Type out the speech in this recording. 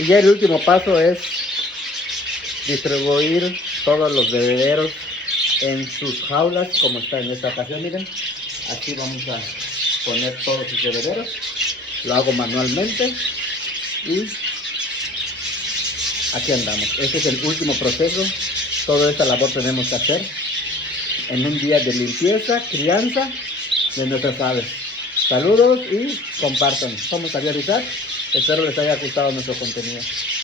Y ya el último paso es distribuir todos los bebederos en sus jaulas, como está en esta ocasión, miren. Aquí vamos a poner todos sus bebederos. Lo hago manualmente y aquí andamos. Este es el último proceso. Toda esta labor tenemos que hacer en un día de limpieza, crianza de nuestras aves. Saludos y compartan. Somos Javier Isaac. Espero les haya gustado nuestro contenido.